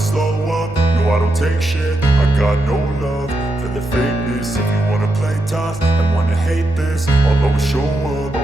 slow up, no I don't take shit. I got no love for the fakeness. If you wanna play tough and wanna hate this, I'll always show up.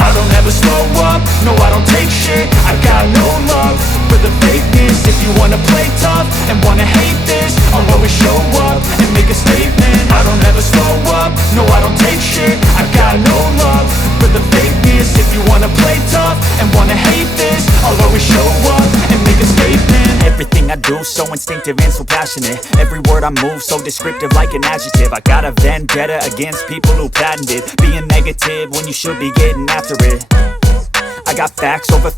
I don't ever slow up, no I don't take shit. I got no love for the fakeness. If you wanna play tough and wanna hate this, I'll always show up and make a statement. I don't ever slow up, no I don't take shit. I got no love for the fakeness. If you wanna play tough and wanna hate this, I'll always show up and make a statement. Everything I do so instinctive and so passionate. Every word I move so descriptive like an adjective. I got a vendetta against people who patented being negative when you should be getting after it. I got facts over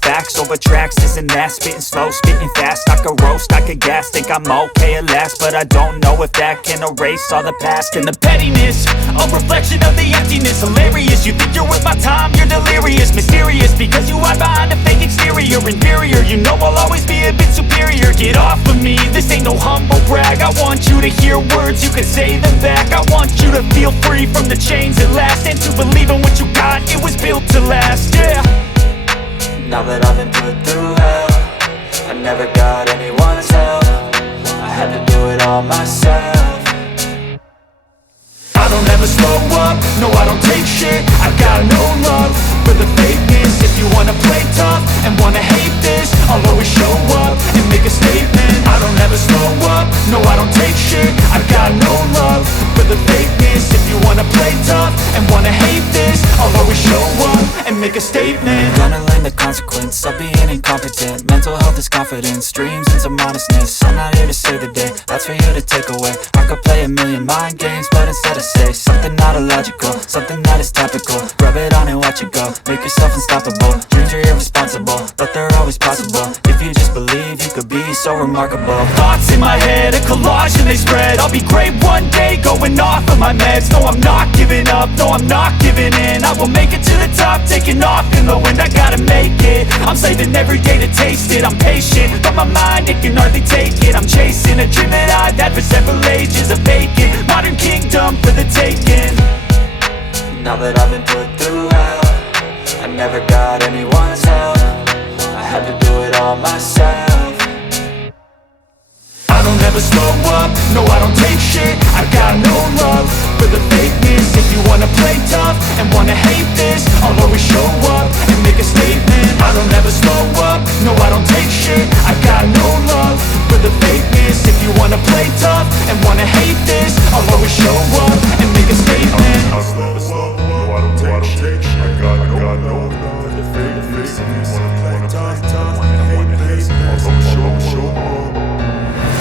tracks, this and that. Spitting slow, spitting fast. I could roast, I could gas. Think I'm okay at last, but I don't know if that can erase all the past. And the pettiness, a reflection of the emptiness. Hilarious, you think you're worth my time, you're delirious. Mysterious, because you hide behind a fake exterior. Inferior, you know I'll always be a bit superior. Get off of me, this ain't no humble brag. I want you to hear words, you can say them back. I want you to feel free from the chains at last, and to believe in what you got, it was built to last, yeah. Now that I've been put through hell, I never got anyone's help. I had to do it all myself. I don't ever slow up, no I don't take shit. I got no love for the fakeness. If you wanna play tough and wanna hate this, I'll always show up and make a statement. I don't ever slow up, no I don't take shit. I got no love for the fakeness. If you wanna play tough and wanna hate this, I'll always show up and make a statement. Gonna learn the consequence of being incompetent. Mental health is confidence, dreams and some honestness. I'm not here to save the day, that's for you to take away. I could play a million mind games, but instead I say something not illogical, something that is topical. Rub it on and watch it go, make yourself unstoppable. Dreams are irresponsible, but they're always possible. If you just believe, you could be so remarkable. Thoughts in my head, a collage and they spread. I'll be great one day, going off of my meds. No, I'm not giving up, no, I'm not giving in. I will make it to the top, taking off in the wind. I gotta make it, I'm saving every day to taste it. I'm patient, but my mind, it can hardly take it. I'm chasing a dream that I've had for several ages. A vacant, modern kingdom for the taking. Now that I've been put through hell, I never got anyone's help. I had to do it all myself. I don't ever slow up, no I don't take shit. I got no love for the fakeness. If you wanna play tough and wanna hate this, I'll always show up and make a statement. I don't ever slow up, no I don't take shit. I got no love for the fakeness. If you wanna play tough and wanna hate this, I'll always show up and make a statement. I slow up, no I don't take shit. I got no love for the fakeness. If you wanna play tough and wanna hate this, I'll always show up.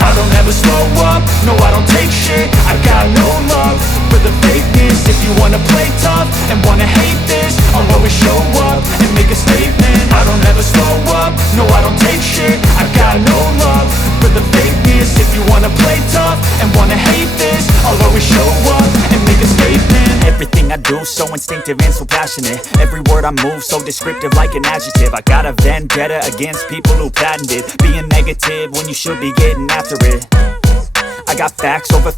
I don't ever slow up, no I don't take shit. I got no love for the fakeness. If you wanna play tough and wanna hate this, I'll always show up and make a statement. I don't ever slow up, no I don't take shit. I got no love for the fakeness. If you wanna play tough and wanna hate this, I'll always show up and make a statement. Everything I do so instinctive and so passionate. Every word I move so descriptive like an adjective. I got a vendetta against people who patented being negative when you should be getting after it. I got facts over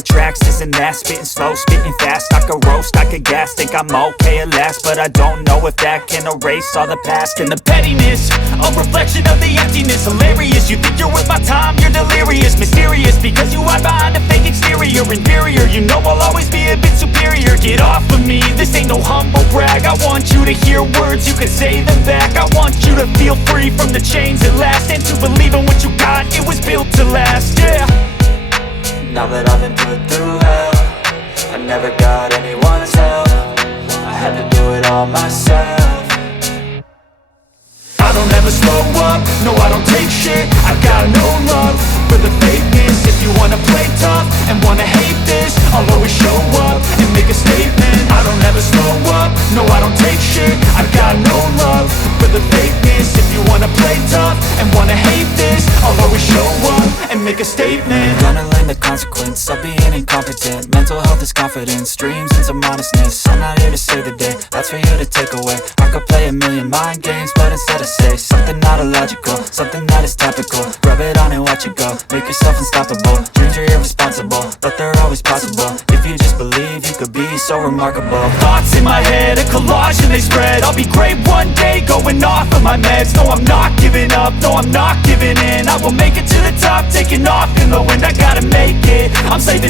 tracks, this and that. Spitting slow, spitting fast. I could roast, I could gas. Think I'm okay at last, but I don't know if that can erase all the past. And the pettiness, a reflection of the emptiness. Hilarious, you think you're worth my time, you're delirious. Mysterious, because you hide behind a fake exterior. Inferior, you know I'll always be a bit superior. Get off of me, this ain't no humble brag. I want you to hear words, you can say them back. I want you to feel free from the chains at last, and to believe in what you got, it was built to last, yeah. Now that I've been put through hell, I never got anyone's help. I had to do it all myself. I don't ever slow up, no I don't take shit. I got no love for the fakeness. If you wanna play tough and wanna hate this, I'll always show up and make a statement. I don't ever slow up, no I don't take shit. I got no love for the fakeness. If you wanna play tough and wanna hate this, I'll always show up and make a statement. Gonna learn the consequence of being incompetent. Mental health is confidence, dreams and some honestness. I'm not here to save the day, that's for you to take away. I could play a million mind games, but instead I say something not illogical, something that is topical. Rub it on and watch it go, make yourself unstoppable. Dreams are irresponsible, but they're always possible. If you just believe, you could be so remarkable. Thoughts in my head, a collage and they spread. I'll be great one day, going off of my meds. No, I'm not giving up, no, I'm not giving in. I will make it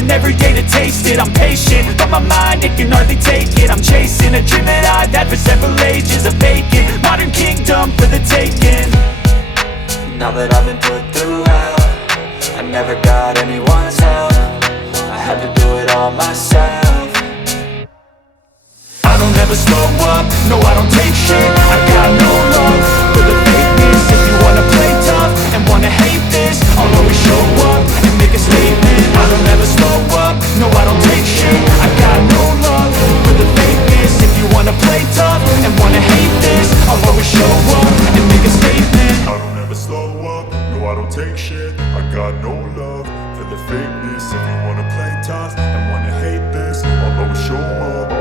working every day to taste it. I'm patient, but my mind, it can hardly take it. I'm chasing a dream that I've had for several ages. A vacant, modern kingdom for the taking. Now that I've been put through hell, I never got anyone's help. I had to do it all myself. I don't ever slow up, no I don't take shit. I got no love for the fakeness. If you wanna play tough and wanna hate this, I'll always show up and make a statement. I don't ever slow up, no I don't take shit. I got no love for the fakeness. If you wanna play tough and wanna hate this, I'll always show up and make a statement. I don't ever slow up, no I don't take shit. I got no love for the fakeness. If you wanna play tough and wanna hate this, I'll always show up.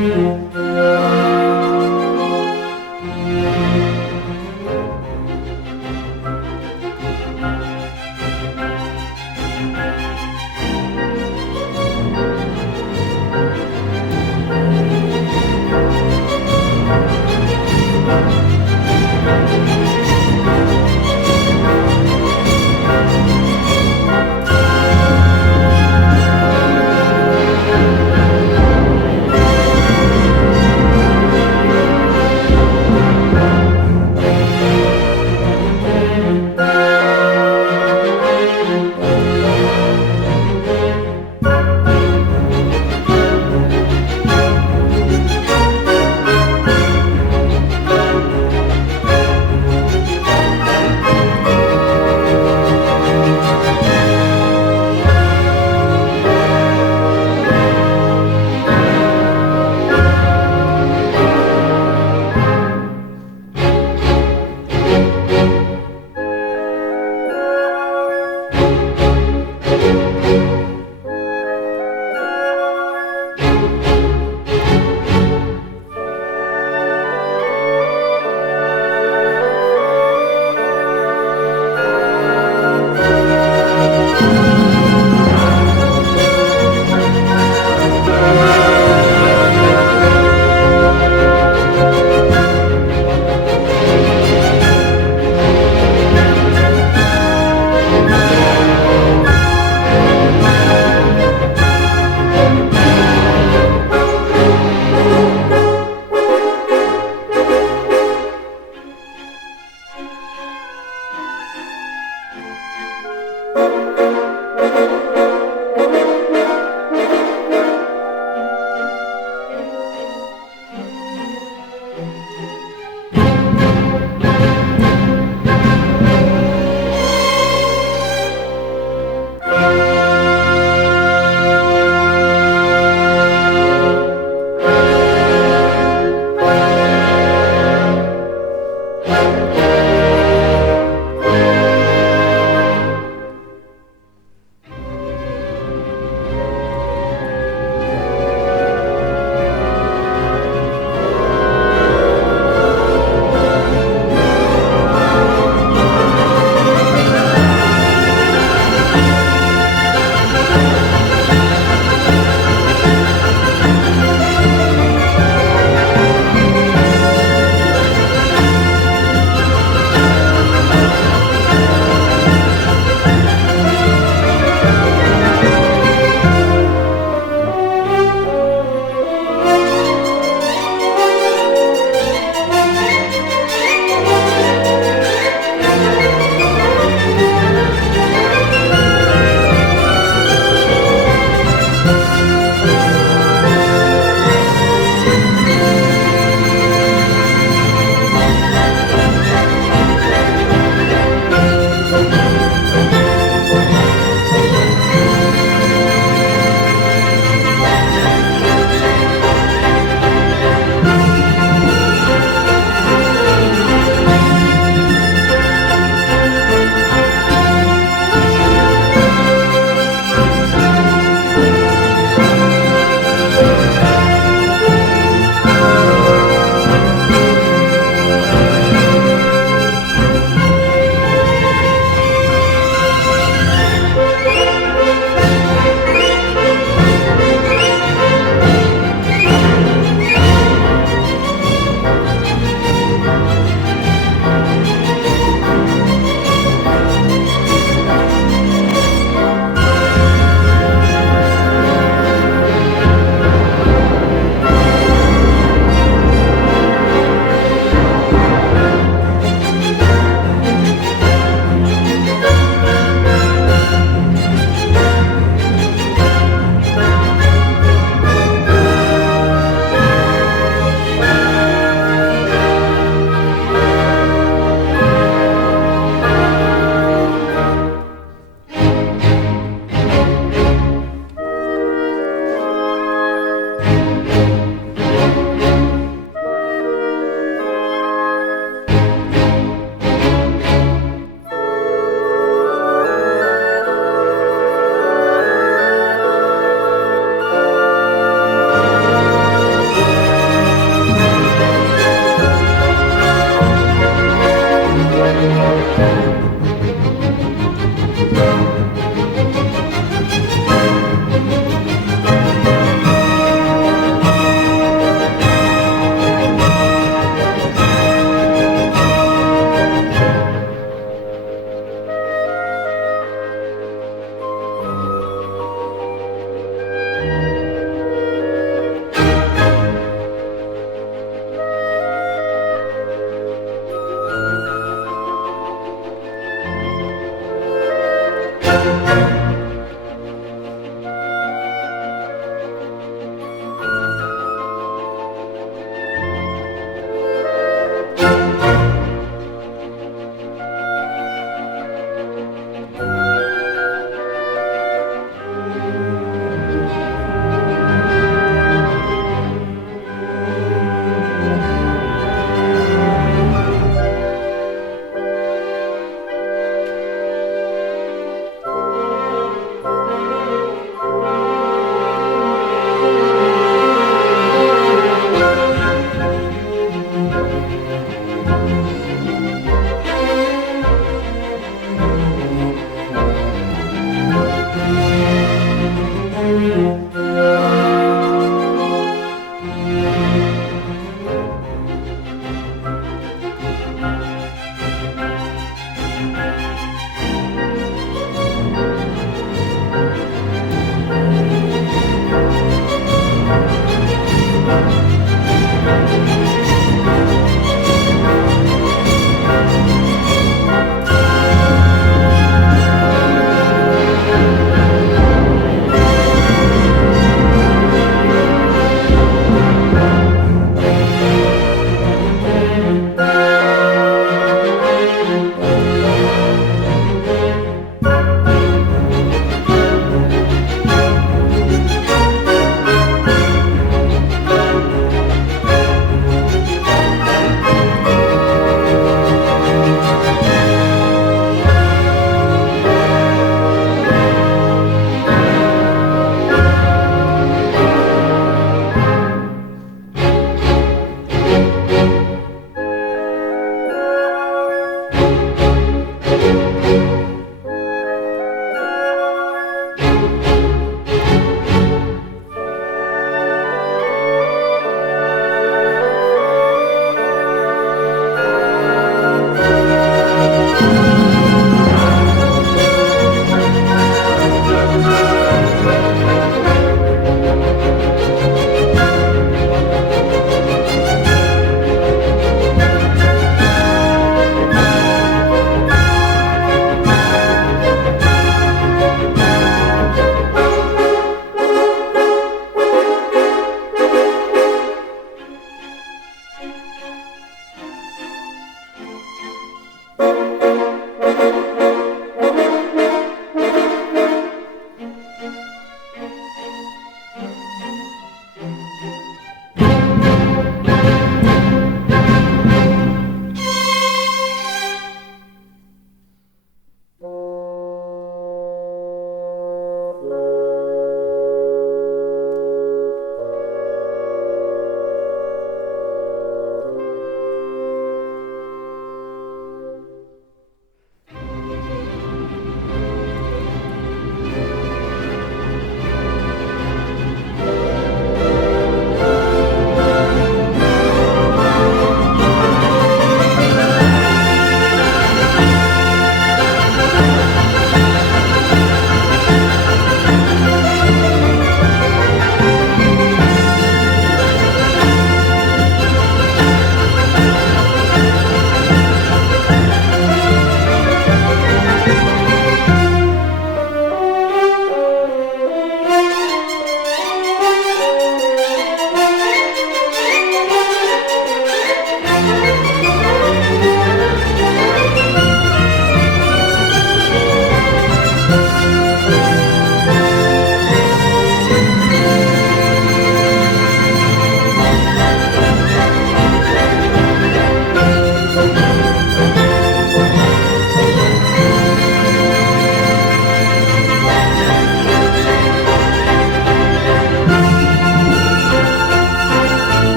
Amazing.